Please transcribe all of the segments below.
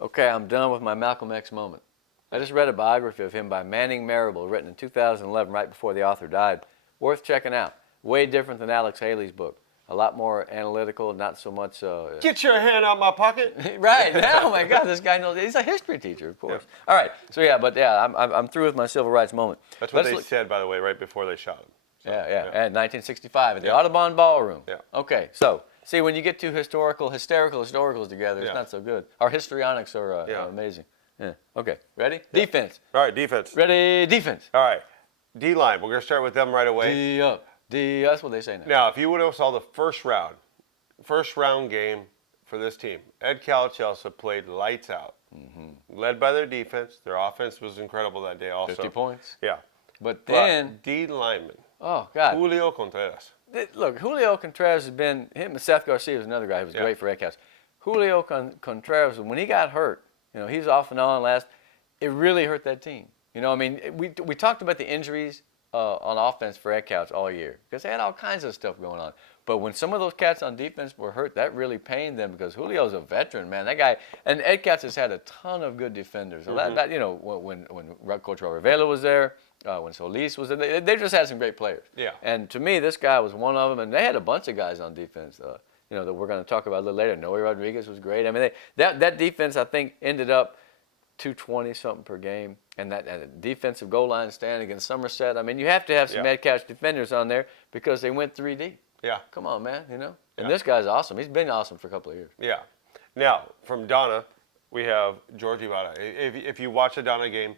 Okay, I'm done with my Malcolm X moment. I just read a biography of him by Manning Marable, written in 2011, right before the author died. Worth checking out. Way different than Alex Haley's book. A lot more analytical, not so much. Get your hand out my pocket. Right. Oh my God, this guy knows. He's a history teacher, of course. Yeah. All right. So I'm through with my civil rights moment. That's what they said, by the way, right before they shot him. So, yeah. And 1965 at the Audubon Ballroom. Yeah. Okay. So see, when you get two hysterical historicals together, it's not so good. Our histrionics are amazing. Yeah. Okay. Ready? Yeah. Defense. All right. Defense. Ready? Defense. All right. D-line. We're gonna start with them right away. D up. That's what they say now. Now, if you would have saw the first round game for this team, Ed Calchelsa played lights out. Mm-hmm. Led by their defense. Their offense was incredible that day also. 50 points. Yeah. But then... D lineman. Oh, God. Julio Contreras. Look, Julio Contreras has been... Him and Seth Garcia was another guy who was great for Ed Calchelsa. Julio Contreras, when he got hurt, he was off and on last, it really hurt that team. I mean, we talked about the injuries on offense for Ed Couch all year because they had all kinds of stuff going on. But when some of those cats on defense were hurt, that really pained them because Julio's a veteran, man. That guy, and Ed Couch has had a ton of good defenders. Mm-hmm. When Coach Ravela was there, when Solis was there, they just had some great players. Yeah. And to me, this guy was one of them, and they had a bunch of guys on defense. That we're going to talk about a little later. Noe Rodriguez was great. I mean, that defense I think ended up 220 something per game. And that defensive goal line stand against Somerset. I mean, you have to have some Ed Couch defenders on there because they went 3D. Yeah. Come on, man, And this guy's awesome. He's been awesome for a couple of years. Yeah. Now, from Donna, we have George Ibarra. If you watch a Donna game,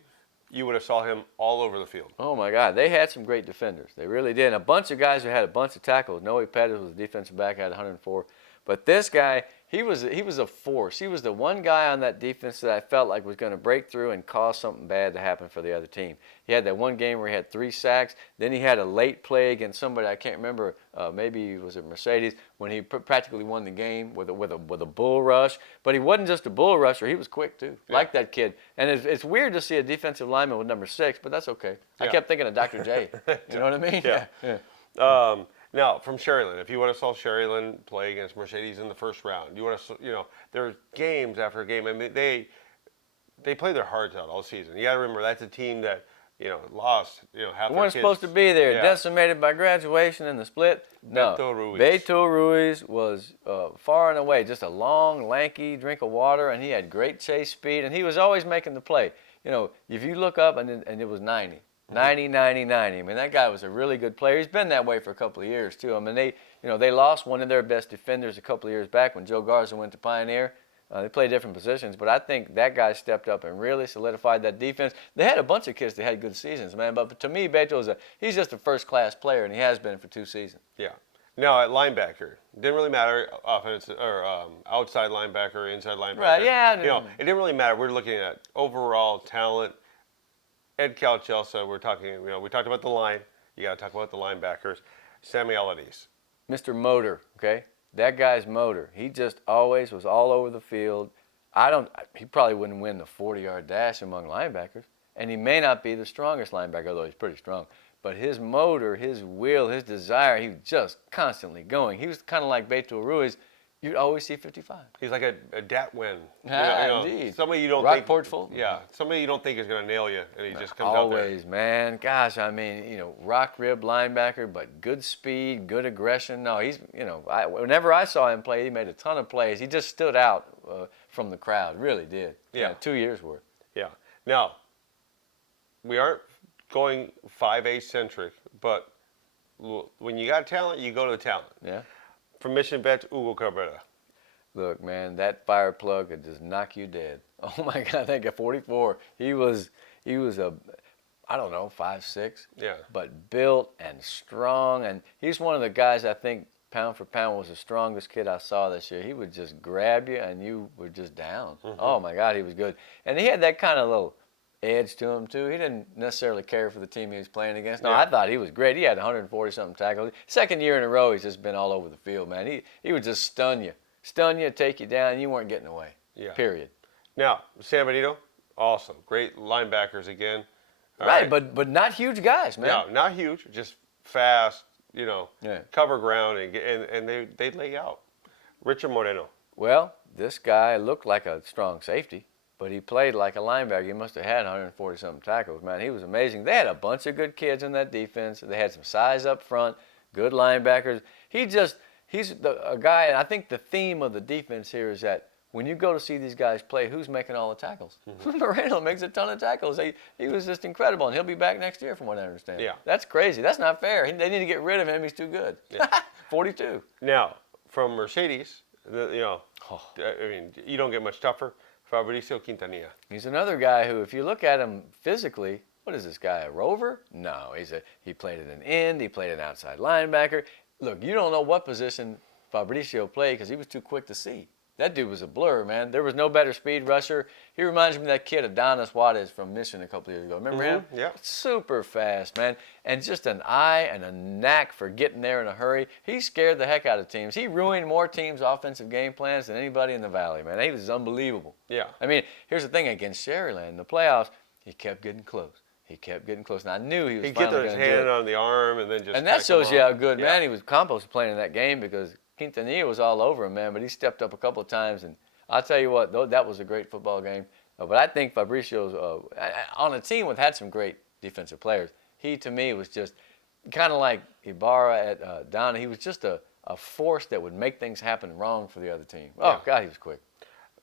you would have saw him all over the field. Oh, my God. They had some great defenders. They really did. And a bunch of guys who had a bunch of tackles. Noe Pettis was a defensive back, had 104. But this guy, he was a force. He was the one guy on that defense that I felt like was going to break through and cause something bad to happen for the other team. He had that one game where he had 3 sacks. Then he had a late play against somebody, I can't remember, maybe it was Mercedes, when he practically won the game with a bull rush. But he wasn't just a bull rusher. He was quick, too, like that kid. And it's weird to see a defensive lineman with number 6, but that's okay. I kept thinking of Dr. J. You know what I mean? Yeah. Now, from Sherryland, if you want to saw Sherryland play against Mercedes in the first round, you want to, there's games after game. I mean, they play their hearts out all season. You got to remember that's a team that, lost, half they their weren't kids. Supposed to be there. Yeah. Decimated by graduation and the split. No. Beto Ruiz was far and away just a long, lanky drink of water, and he had great chase speed, and he was always making the play. If you look up and it was 90. 90, 90, 90. I mean, that guy was a really good player. He's been that way for a couple of years, too. I mean, they lost one of their best defenders a couple of years back when Joe Garza went to Pioneer. They played different positions, but I think that guy stepped up and really solidified that defense. They had a bunch of kids that had good seasons, man. But to me, Beto's he's just a first-class player, and he has been for 2 seasons. Yeah. Now, at linebacker, didn't really matter offense or outside linebacker, inside linebacker. Right, yeah. It didn't really matter. We're looking at overall talent. Ed Calchelsa, we talked about the line. You got to talk about the linebackers. Sammy Allardyce. Mr. Motor, okay? That guy's motor. He just always was all over the field. He probably wouldn't win the 40-yard dash among linebackers, and he may not be the strongest linebacker, although he's pretty strong. But his motor, his will, his desire, he was just constantly going. He was kind of like Beto Ruiz. You'd always see 55. He's like a Datwin. Indeed. Somebody you don't Rockport full. Yeah, somebody you don't think is going to nail you, and he just comes always, out there. Always, man. Gosh, I mean, rock rib linebacker, but good speed, good aggression. No, he's, whenever I saw him play, he made a ton of plays. He just stood out from the crowd, really did. Yeah. 2 years worth. Yeah. Now, we aren't going 5A centric, but when you got talent, you go to the talent. Yeah. From Mission Vet, Hugo Cabrera. Look, man, that fire plug could just knock you dead. Oh my God, I think at 44, he was a, I don't know, 5'6". Yeah. But built and strong, and he's one of the guys I think pound for pound was the strongest kid I saw this year. He would just grab you and you were just down. Mm-hmm. Oh my God, he was good, and he had that kind of little edge to him too. He didn't necessarily care for the team he was playing against. No, I thought he was great. He had 140-something tackles. Second year in a row, he's just been all over the field, man. He would just stun you, take you down, and you weren't getting away. Yeah. Period. Now, San Benito, awesome. Great linebackers again. Right, but not huge guys, man. No, not huge, just fast, cover ground, and they lay out. Richard Moreno. Well, this guy looked like a strong safety, but he played like a linebacker. He must have had 140-something tackles, man. He was amazing. They had a bunch of good kids in that defense. They had some size up front, good linebackers. He's a guy, and I think the theme of the defense here is that when you go to see these guys play, who's making all the tackles? Moreno makes a ton of tackles. He was just incredible, and he'll be back next year from what I understand. Yeah. That's crazy. That's not fair. They need to get rid of him. He's too good. Yeah. 42. Now, from Mercedes, I mean, you don't get much tougher. Fabricio Quintanilla. He's another guy who, if you look at him physically, what is this guy, a rover? No, he played at an end. He played an outside linebacker. Look, you don't know what position Fabricio played because he was too quick to see. That dude was a blur, man. There was no better speed rusher. He reminds me of that kid Adonis Juarez from Mission a couple years ago. Remember him? Yeah. Super fast, man. And just an eye and a knack for getting there in a hurry. He scared the heck out of teams. He ruined more teams' offensive game plans than anybody in the Valley, man. He was unbelievable. Yeah. I mean, here's the thing against Sherryland. In the playoffs, he kept getting close. He kept getting close. And I knew he was finally going to do it. He'd get his hand on the arm and then just And that shows you how good, man, he was. Campos playing in that game because Quintanilla was all over him, man, but he stepped up a couple of times. And I'll tell you what, that was a great football game. But I think Fabricio's on a team with had some great defensive players. He, to me, was just kind of like Ibarra at Donna. He was just a force that would make things happen wrong for the other team. Oh, God, he was quick.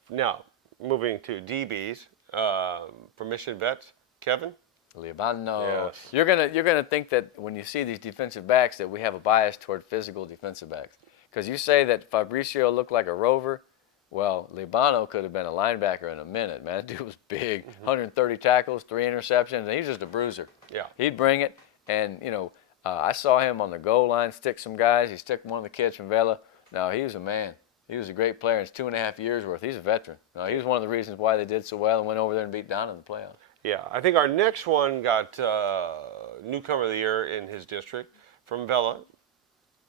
Now, moving to DBs, for Mission Vets, Kevin? Libano. Yes. You're gonna think that when you see these defensive backs that we have a bias toward physical defensive backs. Because you say that Fabricio looked like a rover. Well, Libano could have been a linebacker in a minute, man. That dude was big. 130 tackles, 3 interceptions, and he's just a bruiser. Yeah. He'd bring it. And, I saw him on the goal line stick some guys. He stick one of the kids from Vela. No, he was a man. He was a great player. It's 2.5 years worth. He's a veteran. No, he was one of the reasons why they did so well and went over there and beat Donna in the playoffs. Yeah, I think our next one got newcomer of the year in his district from Vela.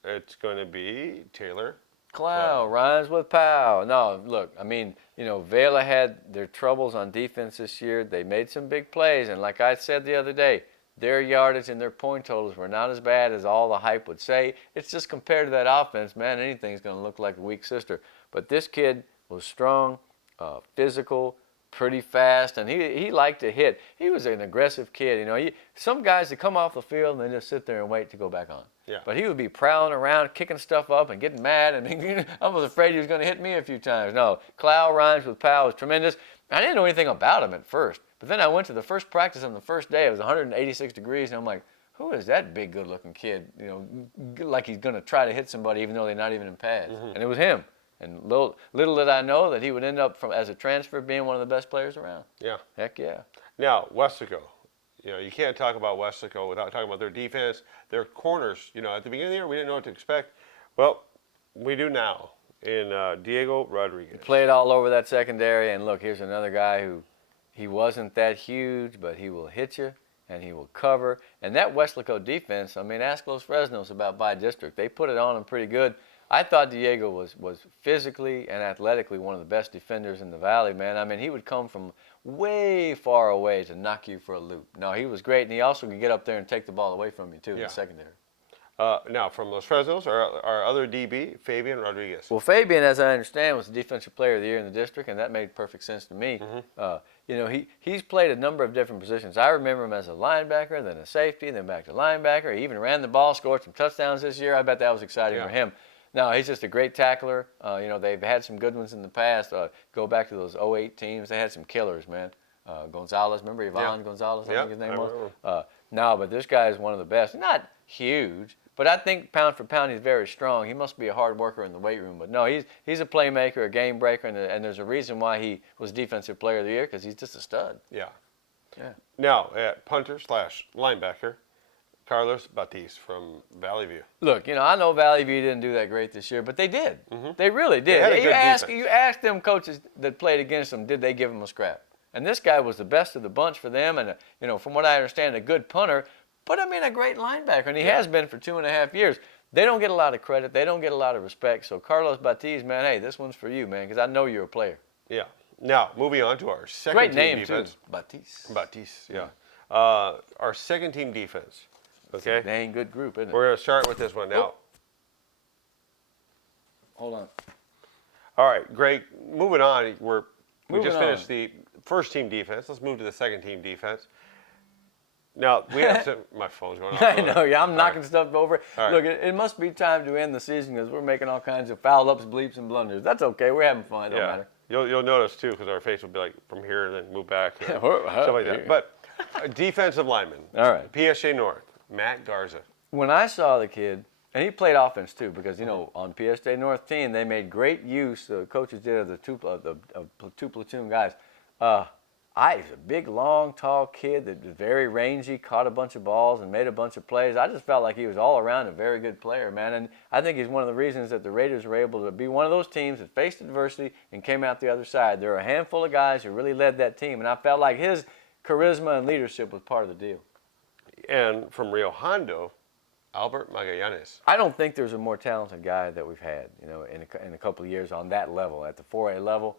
It's going to be Taylor. Clow rhymes with pow. No, look, I mean, Vela had their troubles on defense this year. They made some big plays, and like I said the other day, their yardage and their point totals were not as bad as all the hype would say. It's just compared to that offense, man, anything's going to look like a weak sister. But this kid was strong, physical, pretty fast, and he liked to hit. He was an aggressive kid. Some guys that come off the field and they just sit there and wait to go back on. Yeah. But he would be prowling around, kicking stuff up and getting mad, and I was afraid he was going to hit me a few times. No, Clow rhymes with pow was tremendous. I didn't know anything about him at first, but then I went to the first practice on the first day. It was 186 degrees, and I'm like, who is that big, good-looking kid? Like he's going to try to hit somebody even though they're not even in pads. And it was him. And little did I know that he would end up as a transfer being one of the best players around. Yeah. Heck yeah. Now, Weslaco. You can't talk about Weslaco without talking about their defense, their corners. At the beginning of the year, we didn't know what to expect. Well, we do now in Diego Rodriguez. He played all over that secondary, and look, here's another guy who he wasn't that huge, but he will hit you, and he will cover. And that Weslaco defense, I mean, ask Los Fresnos about by district. They put it on him pretty good. I thought Diego was physically and athletically one of the best defenders in the Valley, man. I mean, he would come from way far away to knock you for a loop. No, he was great, and he also could get up there and take the ball away from you, too, in the secondary. Now, from Los Fresnos, our other DB, Fabian Rodriguez. Well, Fabian, as I understand, was the Defensive Player of the Year in the district, and that made perfect sense to me. He's played a number of different positions. I remember him as a linebacker, then a safety, then back to linebacker. He even ran the ball, scored some touchdowns this year. I bet that was exciting for him. No, he's just a great tackler. They've had some good ones in the past. Go back to those 08 teams. They had some killers, man. Gonzalez, remember Ivan Gonzalez, I think his name was? No, but this guy is one of the best. Not huge, but I think pound for pound he's very strong. He must be a hard worker in the weight room. But no, he's a playmaker, a game breaker, and there's a reason why he was Defensive Player of the Year, because he's just a stud. Yeah. Now, at punter / linebacker, Carlos Batiste from Valley View. Look, I know Valley View didn't do that great this year, but they did. They really did. They had a good defense. You ask them coaches that played against them, did they give them a scrap? And this guy was the best of the bunch for them, and from what I understand, a good punter, but I mean a great linebacker, and he has been for 2.5 years. They don't get a lot of credit. They don't get a lot of respect. So Carlos Batiste, man, hey, this one's for you, man, because I know you're a player. Yeah. Now, moving on to our second great team name defense. Too, Batiste. Batiste, yeah. Our second team defense. Okay. It's a dang good group, isn't it? We're going to start with this one now. Hold on. All right, Greg. Moving on. We just Moving finished on. the first team defense. Let's move to the second team defense. Now we have some. My phone's going off. I know, yeah, I'm knocking stuff over. All right. Look, it must be time to end the season because we're making all kinds of foul ups, bleeps, and blunders. That's okay. We're having fun. It don't matter. You'll notice too because our face will be like from here and then move back or Or- stuff like that. But defensive lineman. All right. PSA North. Matt Garza. When I saw the kid, and he played offense too, because on PSA North team they made great use. The coaches did of the two platoon guys. He's a big, long, tall kid that was very rangy, caught a bunch of balls and made a bunch of plays. I just felt like he was all around a very good player, man. And I think he's one of the reasons that the Raiders were able to be one of those teams that faced adversity and came out the other side. There are a handful of guys who really led that team, and I felt like his charisma and leadership was part of the deal. And from Rio Hondo, Albert Magallanes. I don't think there's a more talented guy that we've had, in a couple of years on that level, at the 4A level.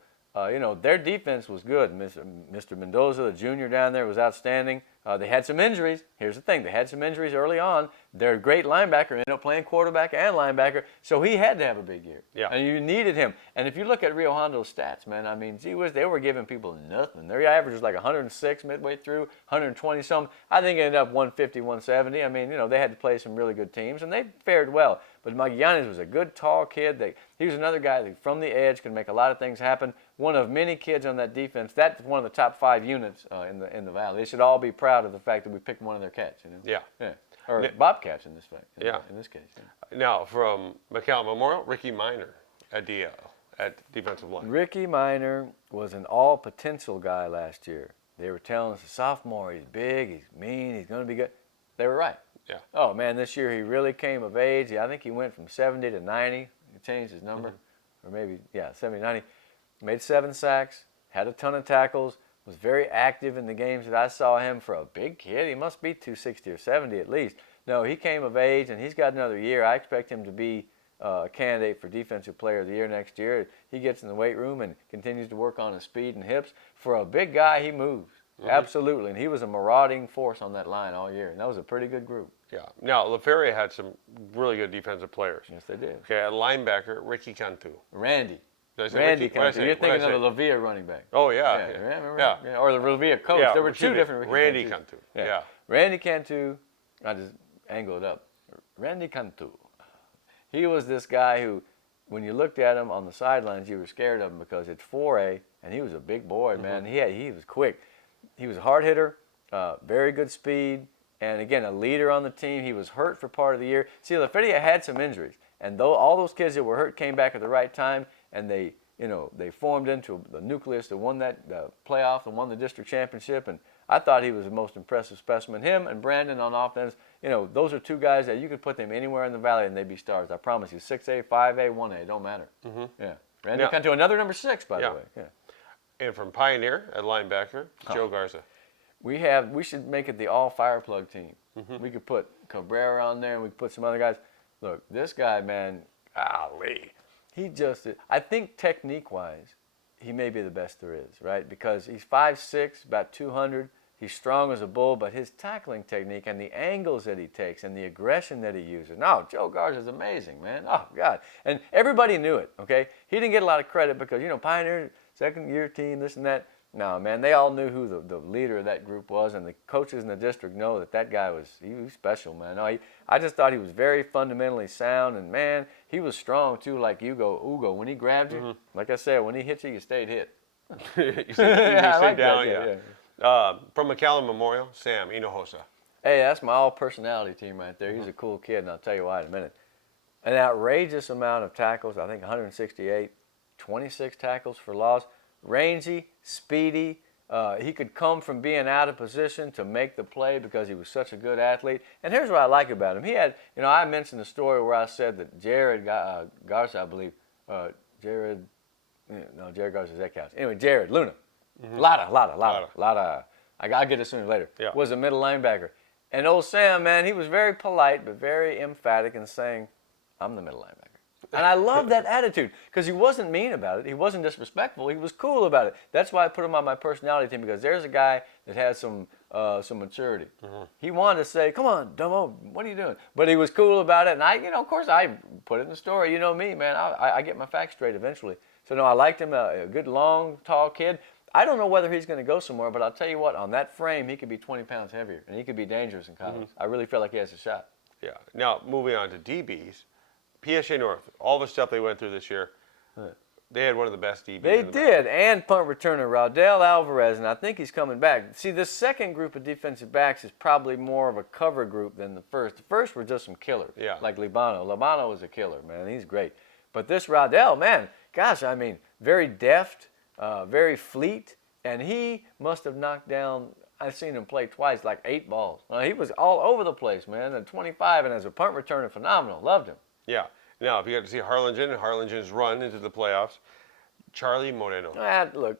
Their defense was good. Mr. Mendoza, the junior down there, was outstanding. They had some injuries. Here's the thing. They had some injuries early on. Their great linebacker ended up playing quarterback and linebacker, so he had to have a big year. Yeah. And you needed him. And if you look at Rio Hondo's stats, man, I mean, gee whiz, they were giving people nothing. Their average was like 106 midway through, 120-something. I think it ended up 150, 170. I mean, they had to play some really good teams, and they fared well. But Magallanes was a good, tall kid. He was another guy that from the edge could make a lot of things happen. One of many kids on that defense. That's one of the top 5 units in the Valley. They should all be proud of the fact that we picked one of their cats. Yeah. Or Bobcats in this fact. In this case. Yeah. Now from McAllen Memorial, Ricky Miner at DL at defensive line. Ricky Miner was an all-potential guy last year. They were telling us, a sophomore, he's big, he's mean, he's going to be good. They were right. Yeah. Oh, man, this year he really came of age. I think he went from 70 to 90. He changed his number. Or maybe, 70, 90. Made 7 sacks, had a ton of tackles, was very active in the games that I saw him. For a big kid, he must be 260 or 70 at least. No, he came of age, and he's got another year. I expect him to be a candidate for Defensive Player of the Year next year. He gets in the weight room and continues to work on his speed and hips. For a big guy, he moves. Absolutely. And he was a marauding force on that line all year, and that was a pretty good group. Yeah. Now, LaFerrier had some really good defensive players. Yes, they did. Okay, at linebacker, Ricky Cantu. Randy. Did I say Randy Ricky? Cantu. You're thinking of the Lavia running back. Oh, yeah. Remember? Yeah. Or the Lavia coach. Yeah, There were 2 different Randy Cantu. Yeah. Randy Cantu, I just angled it up. Randy Cantu. He was this guy who, when you looked at him on the sidelines, you were scared of him because it's 4A, and he was a big boy, man. He was quick. He was a hard hitter, very good speed, and again, a leader on the team. He was hurt for part of the year. See, LaFerrier had some injuries, and though all those kids that were hurt came back at the right time, and they formed into the nucleus that won that playoff and won the district championship. And I thought he was the most impressive specimen. Him and Brandon on offense, those are 2 guys that you could put them anywhere in the Valley and they'd be stars. I promise you, 6A, 5A, 1A, it don't matter. Yeah. Randy Cantu, another number 6, by the way. Yeah. And from Pioneer at linebacker, Joe Garza. We should make it the all Fireplug team. We could put Cabrera on there, and we could put some other guys. Look, this guy, man, golly, I think technique-wise, he may be the best there is, right? Because he's 5'6", about 200. He's strong as a bull, but his tackling technique and the angles that he takes and the aggression that he uses. No, Joe Garza is amazing, man. Oh, God. And everybody knew it, okay? He didn't get a lot of credit because, Pioneer, second-year team, this and that. No, man, they all knew who the leader of that group was, and the coaches in the district know that guy was special, man. No, I just thought he was very fundamentally sound, and, man, he was strong, too, like Ugo. When he grabbed you, like I said, when he hit you, you stayed hit. you stayed down, yeah. From McAllen Memorial, Sam Hinojosa. Hey, that's my all-personality team right there. He's a cool kid, and I'll tell you why in a minute. An outrageous amount of tackles, I think 168, 26 tackles for loss. Rangy, speedy. He could come from being out of position to make the play because he was such a good athlete. And here's what I like about him. He had, I mentioned the story where I said that Jared Garza, I believe, Jared Garza's that counts. Anyway, Jared Luna. Lotta. I'll get it sooner or later. Yeah. Was a middle linebacker. And old Sam, man, he was very polite but very emphatic in saying, I'm the middle linebacker. And I love that attitude because he wasn't mean about it. He wasn't disrespectful. He was cool about it. That's why I put him on my personality team because there's a guy that has some maturity. He wanted to say, come on, dumbo, what are you doing? But he was cool about it. And of course, I put it in the story. You know me, man. I get my facts straight eventually. So, no, I liked him, a good, long, tall kid. I don't know whether he's going to go somewhere, but I'll tell you what, on that frame, he could be 20 pounds heavier, and he could be dangerous in college. I really feel like he has a shot. Yeah. Now, moving on to DBs, PSA North, all the stuff they went through this year, they had one of the best DBs. They did, and punt returner Raudel Alvarez, and I think he's coming back. See, this second group of defensive backs is probably more of a cover group than the first. The first were just some killers, like Libano. Libano was a killer, man. He's great. But this Raudel, man, gosh, I mean, very deft, very fleet, and he must have knocked down, I've seen him play twice, like 8 balls. He was all over the place, man, at 25, and as a punt returner, phenomenal. Loved him. Yeah. Now, if you got to see Harlingen's run into the playoffs, Charlie Moreno.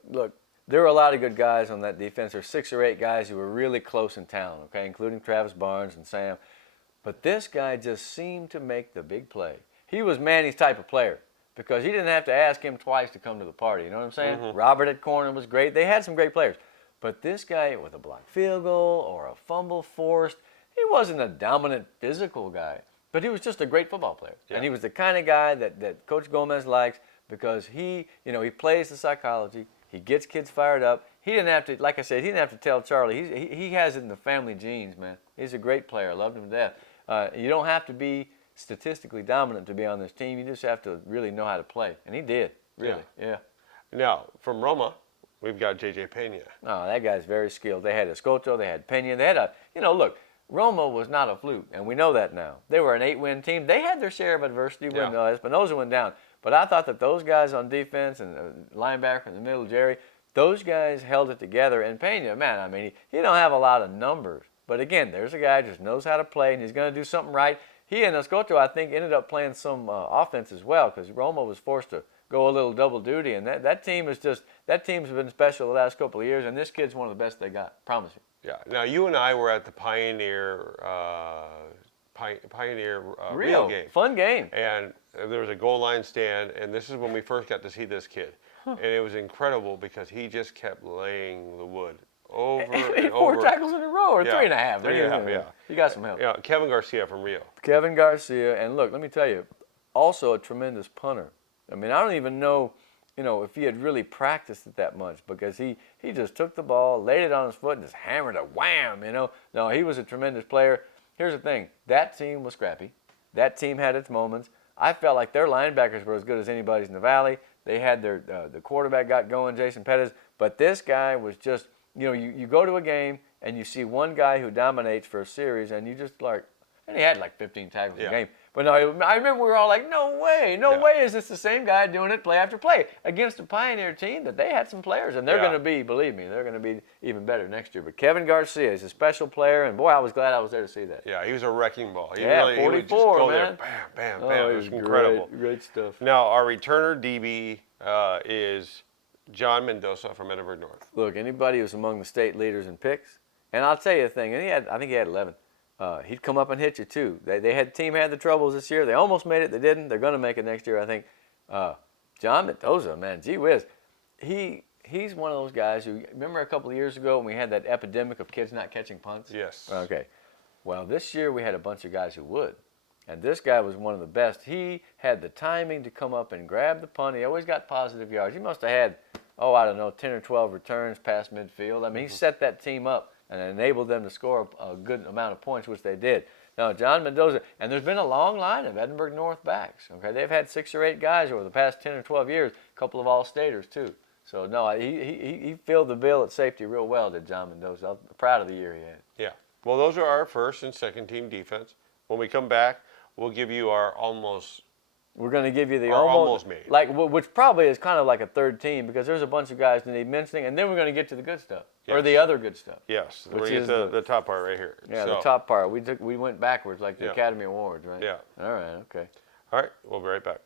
Look, there were a lot of good guys on that defense. There were 6 or 8 guys who were really close in town, okay, including Travis Barnes and Sam. But this guy just seemed to make the big play. He was Manny's type of player because he didn't have to ask him twice to come to the party. You know what I'm saying? Robert at corner was great. They had some great players. But this guy with a blocked field goal or a fumble forced, he wasn't a dominant physical guy. But he was just a great football player. Yeah. And he was the kind of guy that Coach Gomez likes because he plays the psychology. He gets kids fired up. He didn't have to, like I said, he didn't have to tell Charlie. He has it in the family genes, man. He's a great player. I loved him to death. You don't have to be statistically dominant to be on this team. You just have to really know how to play. And he did, really. Yeah. Now, from Roma, we've got J.J. Pena. Oh, that guy's very skilled. They had Escoto. They had Pena. They had look, Roma was not a fluke, and we know that now. They were an 8-win team. They had their share of adversity when Espinoza went down. But I thought that those guys on defense and linebacker in the middle, Jerry, those guys held it together. And Pena, man, I mean, he don't have a lot of numbers. But again, there's a guy who just knows how to play, and he's going to do something right. He and Escoto, I think, ended up playing some offense as well because Roma was forced to go a little double duty. And that team is that team's been special the last couple of years, and this kid's one of the best they got. Promise you. Yeah. Now, you and I were at the Pioneer Rio game. Fun game. And there was a goal line stand, and this is when we first got to see this kid. And it was incredible because he just kept laying the wood over and over. 4 tackles in a row, or 3.5. 3.5, yeah. You got some help. Yeah, Kevin Garcia from Rio. Kevin Garcia, and look, let me tell you, also a tremendous punter. I mean, I don't even know, if he had really practiced it that much because he just took the ball, laid it on his foot, and just hammered it, wham, No, he was a tremendous player. Here's the thing. That team was scrappy. That team had its moments. I felt like their linebackers were as good as anybody's in the Valley. They had the quarterback got going, Jason Pettis. But this guy was just, you go to a game and you see one guy who dominates for a series and you just like, and he had like 15 tackles in the game. But no, I remember we were all like, no way is this the same guy doing it play after play against a Pioneer team that they had some players. And they're going to be, believe me, they're going to be even better next year. But Kevin Garcia is a special player, and boy, I was glad I was there to see that. Yeah, he was a wrecking ball. He 44, he would just go man. There, bam, bam, bam. It was incredible. Great stuff. Now, our returner DB is John Mendoza from Edinburgh North. Look, anybody who's among the state leaders in picks, and I'll tell you a thing, and I think he had 11. He'd come up and hit you too. Team had the troubles this year. They almost made it. They didn't. They're going to make it next year, I think. John Mendoza, man, gee whiz, he's one of those guys who, remember a couple of years ago when we had that epidemic of kids not catching punts? Yes. Okay. Well, this year we had a bunch of guys who would, and this guy was one of the best. He had the timing to come up and grab the punt. He always got positive yards. He must have had, 10 or 12 returns past midfield. I mean, he set that team up and enabled them to score a good amount of points, which they did. Now, John Mendoza, and there's been a long line of Edinburgh North backs. Okay, they've had 6 or 8 guys over the past 10 or 12 years, a couple of All-Staters too. So, no, he filled the bill at safety real well, did John Mendoza. I'm proud of the year he had. Yeah. Well, those are our first and second team defense. When we come back, we'll give you our almost. We're going to give you the almost made. Which probably is kind of like a third team because there's a bunch of guys that need mentioning, and then we're going to get to the good stuff. Yes. Or the other good stuff. Yes, we're going to get the top part right here. Yeah, the top part. We went backwards like the Academy Awards, right? Yeah. All right, okay. All right, we'll be right back.